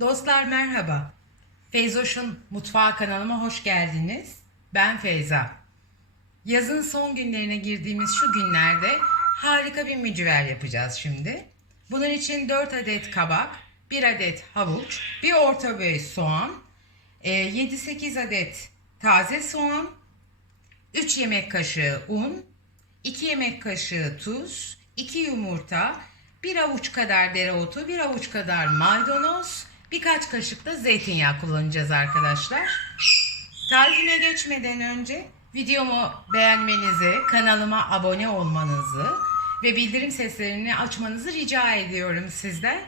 Dostlar merhaba. Feyzoş'un mutfağı kanalıma hoş geldiniz. Ben Feyza. Yazın son günlerine girdiğimiz şu günlerde harika bir mücver yapacağız şimdi. Bunun için 4 adet kabak, 1 adet havuç, bir orta boy soğan, e, 7-8 adet taze soğan, 3 yemek kaşığı un, 2 yemek kaşığı tuz, 2 yumurta, 1 avuç kadar dereotu, 1 avuç kadar maydanoz, birkaç kaşık da zeytinyağı kullanacağız arkadaşlar. Tarifime geçmeden önce videomu beğenmenizi, kanalıma abone olmanızı ve bildirim seslerini açmanızı rica ediyorum sizden.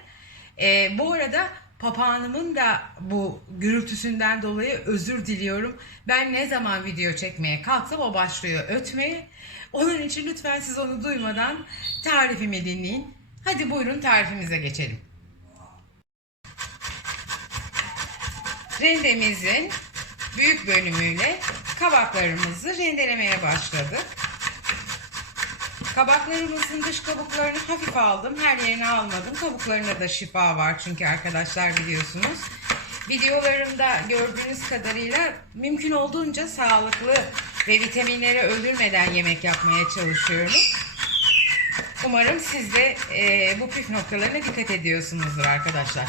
Ee, bu arada papağanımın da bu gürültüsünden dolayı özür diliyorum. Ben ne zaman video çekmeye kalksam o başlıyor ötmeye. Onun için lütfen siz onu duymadan tarifimi dinleyin. Hadi buyurun tarifimize geçelim. Rendemizin büyük bölümüyle kabaklarımızı rendelemeye başladık. Kabaklarımızın dış kabuklarını hafif aldım. Her yerini almadım. Kabuklarında da şifa var çünkü arkadaşlar biliyorsunuz. Videolarımda gördüğünüz kadarıyla mümkün olduğunca sağlıklı ve vitaminleri öldürmeden yemek yapmaya çalışıyorum. Umarım siz de e, bu püf noktalarına dikkat ediyorsunuzdur arkadaşlar.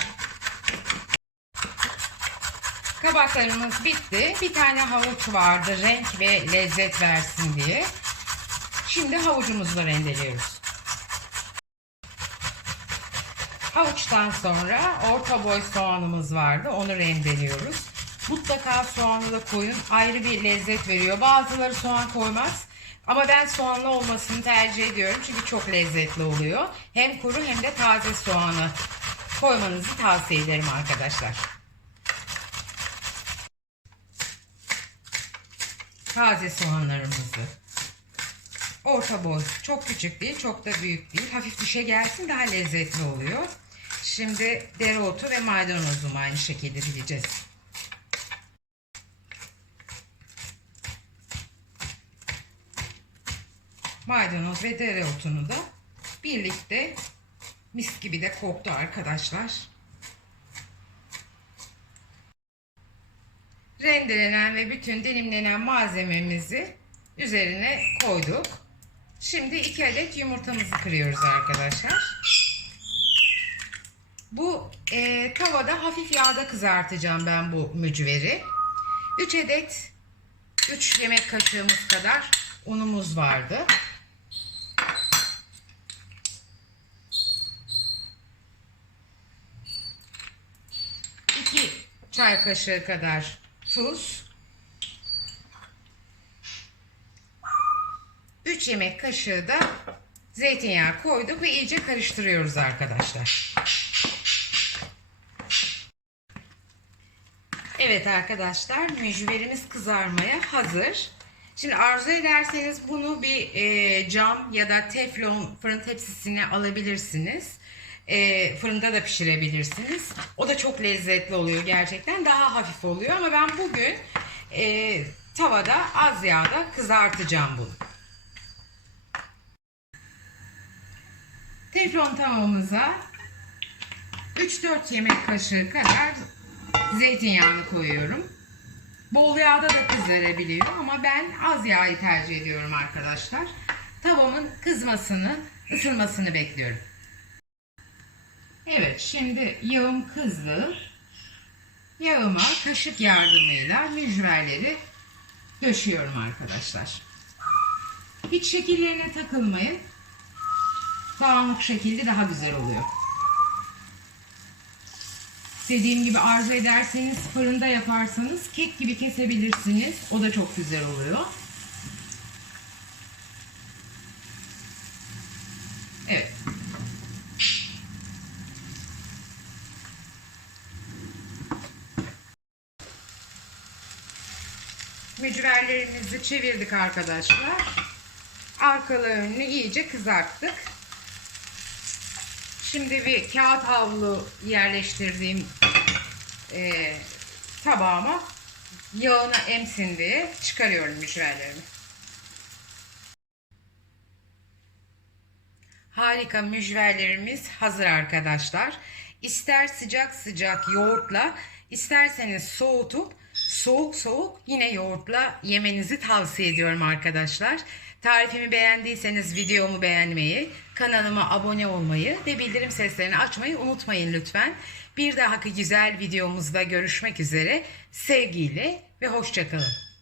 Kabaklarımız bitti. Bir tane havuç vardı renk ve lezzet versin diye. Şimdi havucumuzu rendeliyoruz. Havuçtan sonra orta boy soğanımız vardı. Onu rendeliyoruz. Mutlaka soğanı da koyun. Ayrı bir lezzet veriyor. Bazıları soğan koymaz. Ama ben soğanlı olmasını tercih ediyorum. Çünkü çok lezzetli oluyor. Hem kuru hem de taze soğanı koymanızı tavsiye ederim arkadaşlar. Taze soğanlarımızı orta boy. Çok küçük değil, çok da büyük değil. Hafif dişe gelsin daha lezzetli oluyor. Şimdi dereotu ve maydanozumu aynı şekilde dileyeceğiz. Maydanoz ve dereotunu da birlikte mis gibi de koktu arkadaşlar. Rendelenen ve bütün dilimlenen malzememizi üzerine koyduk. Şimdi 2 adet yumurtamızı kırıyoruz arkadaşlar. Bu e, tavada hafif yağda kızartacağım ben bu mücveri. 3 adet 3 yemek kaşığımız kadar unumuz vardı. 2 çay kaşığı kadar tuz. 3 yemek kaşığı da zeytinyağı koyduk ve iyice karıştırıyoruz arkadaşlar. Evet arkadaşlar mücverimiz kızarmaya hazır. Şimdi arzu ederseniz bunu bir e, cam ya da teflon fırın tepsisine alabilirsiniz. E, fırında da pişirebilirsiniz. O da çok lezzetli oluyor gerçekten. Daha hafif oluyor ama ben bugün e, tavada az yağda kızartacağım bunu. Teflon tavamıza 3-4 yemek kaşığı kadar zeytinyağını koyuyorum. Bol yağda da kızarabiliyor ama ben az yağı tercih ediyorum arkadaşlar. Tavamın kızmasını, ısınmasını bekliyorum. Evet şimdi yağım kızdı. Yağıma kaşık yardımıyla mücverleri döşüyorum arkadaşlar. Hiç şekillerine takılmayın. Dağınık şekilde daha güzel oluyor. Dediğim gibi arzu ederseniz fırında yaparsanız kek gibi kesebilirsiniz. O da çok güzel oluyor. Mücverlerimizi çevirdik arkadaşlar. Arkalı önlü iyice kızarttık. Şimdi bir kağıt havlu yerleştirdiğim e, tabağıma yağını emsin diye çıkarıyorum mücverlerimi. Harika mücverlerimiz hazır arkadaşlar. ister sıcak sıcak yoğurtla, isterseniz soğutup soğuk soğuk yine yoğurtla yemenizi tavsiye ediyorum arkadaşlar. Tarifimi beğendiyseniz videomu beğenmeyi, kanalıma abone olmayı ve bildirim seslerini açmayı unutmayın lütfen. Bir dahaki güzel videomuzda görüşmek üzere. Sevgiyle ve hoşçakalın.